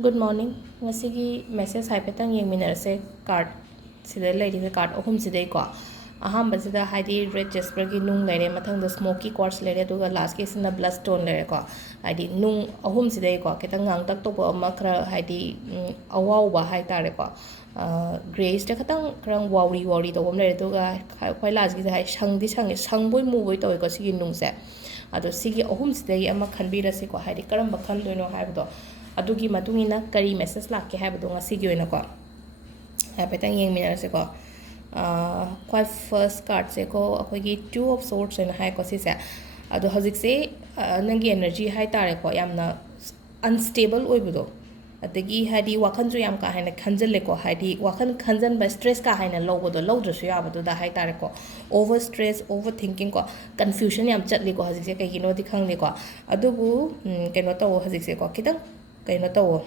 Good morning. Ngasigi message haipetang yengminarase card sida leiribe card ahum sidai ko. Aham basida haidi red jasper gi nung leire mathang da smoky quartz leire duga last ki sina bloodstone leire ko. Haidi nung ahum sidai ko kitang ngang tak to bo makra haidi awaw ba hai tare ko. Grace da katang krang wawri to bom leire duga khoi last gi hai sangboy mu boy to ko sigi nung se. Ado sigi ahum sidai ama khanbirase ko haidi karam bakhan doino haibdo. Adugi matungina kari message lakke haibdo ngasigi oina ko. Haipetang yengminarase ko. Quite first card se ko akogi two of swords and hai ko sise ado hazik se nangi energy hai tare ko yamna unstable oibudo adagi hadi wakhan ju yam ka haina khanjal le ko hadi wakhan khanjan ba stress ka haina lobodo lodru su yabado da hai tare ko over stress overthinking ko confusion yam chatli ko hazik se kai gino di khang le ko adubu keno to hazik se ko kitang keno to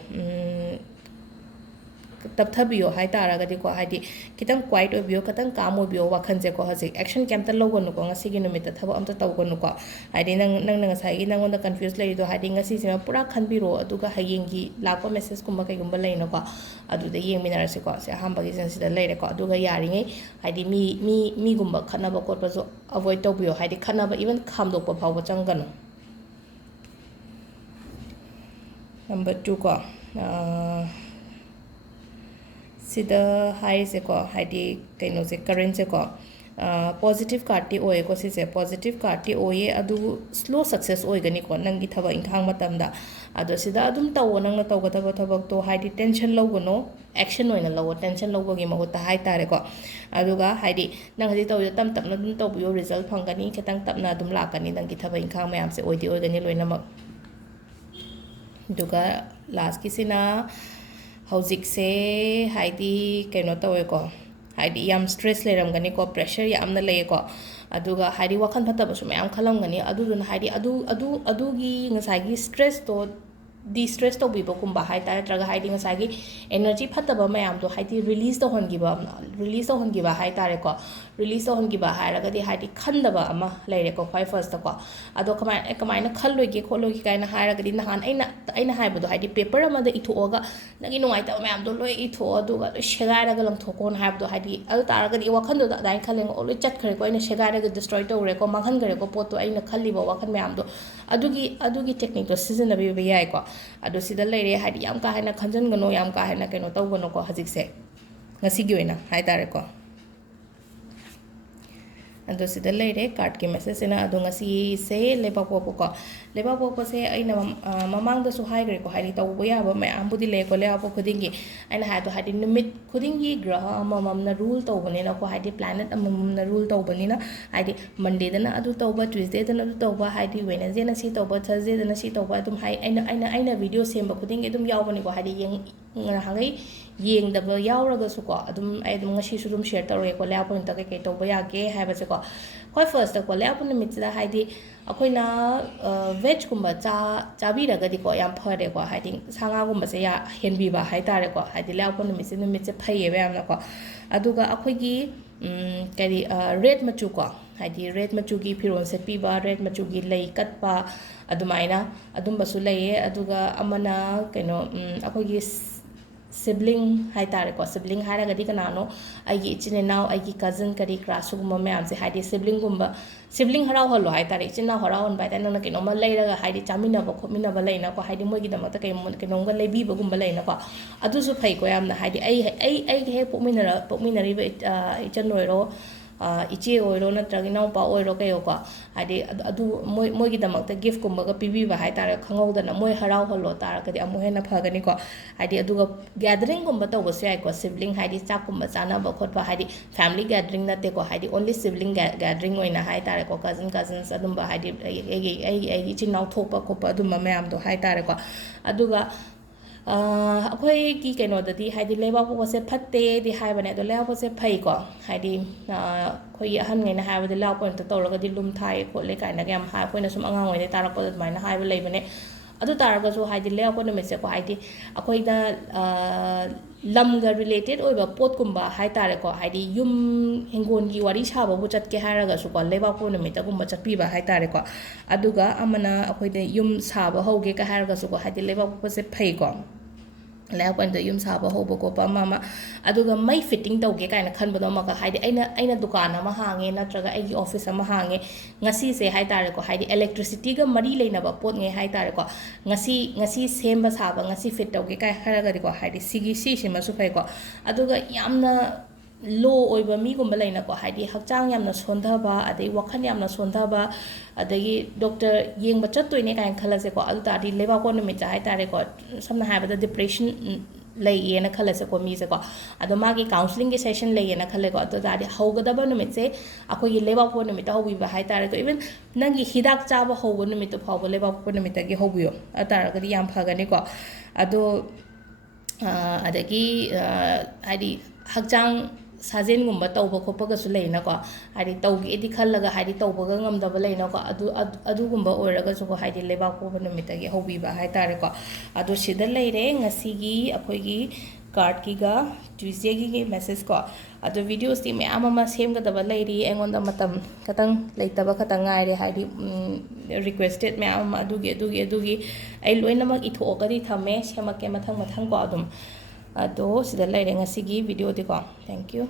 tapthabiyo hai taragadi ko haidi kitang quiet obiyo katang kam obiyo wakhan je ko haji action kem ta logon ko ngasi gi numit thabo amta tawgon ko haidi nang sai gi nang onda confuse lai do haidi ngasi sima pura khanbiro aduga hayeng gi lakpa message kumba kai gumba lai no ko adu da yeng minar se ko se hamba gi sense da lai ko aduga yari ngai haidi mi gumba khana ba ko so avoid tobiyo haidi khana ba even kham dok pa phaw changgan number 2 ko sida hai se ko haidi kaino se current se ko positive card ti oye ko se positive card ti oye adu slow success oy gani ko nangi thaba inkhang matam da ado sida adum taw nang na taw ga thabak to haidi tension logono action oina logo tension logo gi mahuta hai tare ko aduga haidi nang hadi taw tam tam na dum taw bio result phangani ketang tapna dum lakani nangi thaba inkhang mayam se oy gani loina mak duga last kisina hauzik se haidi keno tawe ko haidi yam stress leram gani ko pressure yam na le ko aduga haidi wakhan phata ba sum yam khalam gani adudun haidi adu gi ngasai gi stress to di stress to bibo kumba hai ta traga haidi ngasai gi energy phata ba mayam to haidi release to hon gi ba hai tare ko release to hon gi ba hai raga di haidi khanda ba ama leire ko five first to ko ado kamai na khalloi gi kholoi gi kai na hai raga di nahan aina hai bodo haidi paper ama da itho ga nagi nungai ta mayam do loi itho adu ga shegai raga lam thokon hai bodo haidi adu tar raga di wakhan do dai khaleng oloi chat khare ko ina shegai raga destroy to re ko manghan gare ko pot to aina khalli ba wakhan mayam do adugi technique to season na bi yai ko ado sida leire haidi yam ka haina khanjan gano yam ka haina keno taw gano ko hajik se ngasi gi oina hai tare ko ado sida leire card ki message ina ado ngasi se leba popo se aina mamang da su hai gre ko haidi taw bo ya ba ma ambudi le ko le apo khudingi aina ha to haidi numit khudingi graha mamam na rule taw bane na ko haidi planet amam na rule taw bani na haidi monday da na adu taw ba tuesday da na adu taw ba haidi wednesday na si taw ba thursday da na si taw ba dum hai aina video semba khudingi dum yaw bani ko haidi yeng hangai yeng da ba yaw raga su ko adum ai dum ngasi su dum share tawre ko le apo ta kai taw ba ya ke hai ba se ko khoi first ko le apo numit da haidi akoina veg kumba chabi raga di ko yam phare ko haidi sanga gumba se ya henbi ba hai tare ko haidi le apo numit se phaiye ba yam na ko aduga akoi gi kari red machu ko haidi red machu gi phiron set pi ba red machu gi lei kat pa adumaina adumba su leiye aduga amana keno akoi gi sibling hai tare ko sibling hai raga di kanano ai gi chine now ai gi cousin kari class gumba me am se haidi sibling harau holo hai tare china harau on bai ta nang keno ma lei raga haidi chamina ba khomina ba leina ko haidi moi gi da mata kai mon keno ga leibi ba gumba leina ko adu su phai ko yam na haidi ai he pokminari ba ichan noiro iche oiro natragi naw pa oiro kayo ko haidi adu moi gi damak ta gift kumba ga pibi ba hai tare khangau da na moi harau holo tar ka di amu he na phagani ko haidi adu ga gathering kumba ta wase ai ko sibling haidi chak kumba chana ba khot ba haidi family gathering na te ko haidi only sibling gathering oina hai tare ko cousins adum ba haidi ai chinaw thokpa khopa adum ma mayam do hai tare ko aduga akhoi ki kaino da di haidi leba ko se phatte di hai bane do leba ko se phai ko haidi khoi ahan ngai na ha ba de law point to raga di lum thai ko le kai na gam ha khoi na sum angang oi tarak ko mai na hai ba lei bane adu taraga so haidi leba ko na me se ko haidi akhoi da lam ga related oi ba pot kumba hai tare ko haidi yum hingon gi wari sa ba bu chat ke haraga su ko leba ko na me ta gumba chat pi ba hai tare ko aduga amana akhoi da yum sa ba hoge ka haraga su ko haidi leba ko se phai ko ꯂꯩꯕꯥꯛꯄꯣꯛꯄ ꯌꯨꯝ ꯁꯥꯕ ꯍꯧꯕ ꯈꯣꯠꯄ ꯑꯃ ꯑꯗꯨꯒ ꯃꯩ fitting ꯇꯧꯒꯦ ꯀꯥꯏꯅ ꯈꯟꯕꯗꯣ ꯑꯃꯨꯛꯀ ꯍꯥꯏꯗꯤ ꯑꯩꯅ ꯗꯨꯀꯥꯟ ꯑꯃ ꯍꯥꯡꯉꯦ ꯅꯠꯇ꯭ꯔꯒ ꯑꯩꯒꯤ ꯑꯣꯐꯤꯁ ꯑꯃ ꯍꯥꯡꯉꯦ ꯉꯁꯤꯁꯦ ꯍꯥꯏꯇꯥꯔꯦꯀꯣ ꯍꯥꯏꯗꯤ ꯏꯂꯦꯛꯇ꯭ꯔꯤꯁꯤꯇꯤꯒ ꯃꯔꯤ ꯂꯩꯅꯕ ꯄꯣꯠꯉꯩ ꯍꯥꯏꯇꯥꯔꯦꯀꯣ ꯉꯁꯤ ꯁꯦꯝꯕ ꯁꯥꯕ ꯉꯁꯤ ꯐꯤꯠ ꯇꯧꯒꯦ ꯀꯥꯏ ꯍꯥꯏꯔꯒꯗꯤꯀꯣ ꯍꯥꯏꯗꯤ ꯁꯤꯁꯤꯃꯁꯨ ꯐꯩꯀꯣ ꯑꯗꯨꯒ ꯌꯥꯝꯅ ꯂꯣ ꯑꯣꯏꯕ ꯃꯤꯒꯨꯝꯕ ꯂꯩꯅꯀꯣ ꯍꯥꯏꯗꯤ ꯍꯛꯆꯥꯡ ꯌꯥꯝꯅ ꯁꯣꯟꯊꯕ ꯑꯗꯩ ꯋꯥꯈꯜ ꯌꯥꯝꯅ ꯁꯣꯟꯊꯕ ꯑꯗꯒꯤ ꯗꯣꯛꯇꯔ ꯌꯦꯡꯕ ꯆꯠꯇꯣꯏꯅꯦ ꯀꯥꯏꯅ ꯈꯜꯂꯁꯦꯀꯣ ꯑꯗꯨ ꯇꯥꯔꯗꯤ ꯂꯩꯕꯥꯛꯄꯣꯛꯄ ꯅꯨꯃꯤꯠꯇ ꯍꯥꯏꯇꯥꯔꯦꯀꯣ ꯁꯝꯅ ꯍꯥꯏꯔꯕꯗ ꯗꯤꯄ꯭ꯔꯦꯁꯟ ꯂꯩꯌꯦꯅ ꯈꯜꯂꯁꯦꯀꯣ ꯃꯤꯁꯦꯀꯣ ꯑꯗꯣ ꯃꯥꯒꯤ ꯀꯥꯎꯟꯁꯤꯂꯤꯡꯒꯤ ꯁꯦꯁꯟ ꯂꯩꯌꯦꯅ ꯈꯜꯂꯦꯀꯣ ꯑꯗꯨ ꯇꯥꯔꯗꯤ ꯍꯧꯒꯗꯕ ꯅꯨꯃꯤꯠꯁꯦ ꯑꯩꯈꯣꯏꯒꯤ ꯂꯩꯕꯥꯛꯄꯣꯛꯄ ꯅꯨꯃꯤꯠꯇ ꯍꯧꯕꯤꯕ ꯍꯥꯏꯇꯥꯔꯦꯀꯣ ꯏꯚꯟ ꯅꯪꯒꯤ ꯍꯤꯗꯥꯛ ꯆꯥꯕ ꯍꯧꯕ ꯅꯨꯃꯤꯠꯇꯨ ꯐꯥꯎꯕ ꯂꯩꯕꯥꯛꯄꯣꯛꯄ ꯅꯨꯃꯤꯠꯇꯒꯤ ꯍꯧꯕꯤꯌꯣ ꯑꯗꯨ ꯇꯥꯔꯒꯗꯤ ꯌꯥꯝ ꯐꯒꯅꯤꯀꯣ ꯑꯗꯣ ꯑꯗꯒꯤ ꯍꯥꯏꯗꯤ ꯍꯛꯆꯥꯡ ꯁꯥꯖꯦꯟꯒꯨꯝꯕ ꯇꯧꯕ ꯈꯣꯠꯄꯒꯁꯨ ꯂꯩꯅꯀꯣ ꯍꯥꯏꯗꯤ ꯇꯧꯒꯦꯗꯤ ꯈꯜꯂꯒ ꯍꯥꯏꯗꯤ ꯇꯧꯕꯒ ꯉꯝꯗꯕ ꯂꯩꯅꯀꯣ ꯑꯗꯨꯒꯨꯝꯕ ꯑꯣꯏꯔꯒꯁꯨꯀꯣ ꯍꯥꯏꯗꯤ ꯂꯩꯕꯥꯛꯄꯣꯛꯄ ꯅꯨꯃꯤꯠꯇꯒꯤ ꯍꯧꯕꯤꯕ ꯍꯥꯏꯇꯥꯔꯦꯀꯣ ꯑꯗꯣ ꯁꯤꯗ ꯂꯩꯔꯦ ꯉꯁꯤꯒꯤ ꯑꯩꯈꯣꯏꯒꯤ ꯀꯥꯔꯠꯀꯤꯒ ꯇ꯭ꯌꯨꯁꯗꯦꯒꯤ ꯃꯦꯁꯦꯖ ꯀꯣ ꯑꯗꯣ ꯚꯤꯗꯤꯑꯣꯁꯇꯤ ꯃꯌꯥꯝ ꯑꯃ ꯁꯦꯝꯒꯗꯕ ꯂꯩꯔꯤ ꯑꯩꯉꯣꯟꯗ ꯃꯇꯝ ꯈꯇꯪ ꯂꯩꯇꯕ ꯈꯇꯪ ꯉꯥꯏꯔꯦ ꯍꯥꯏꯗꯤ ꯔꯤꯀ꯭ꯋꯦꯁꯇꯦꯠ ꯃꯌꯥꯝ ꯑꯃ ꯑꯗꯨꯒꯤ ꯑꯩ ꯂꯣꯏꯅꯃꯛ ꯏꯊꯣꯛꯑꯒꯗꯤ ꯊꯝꯃꯦ ꯁꯦꯝꯃꯛꯀꯦ ꯃꯊꯪ ꯀꯣ ꯑꯗꯨꯝ ꯑꯗꯣ ꯁꯤꯗ ꯂꯩꯔꯦ ꯉꯁꯤꯒꯤ ꯚꯤꯗꯤꯑꯣꯗꯤꯀꯣ ꯊꯦꯡꯛ ꯌꯨ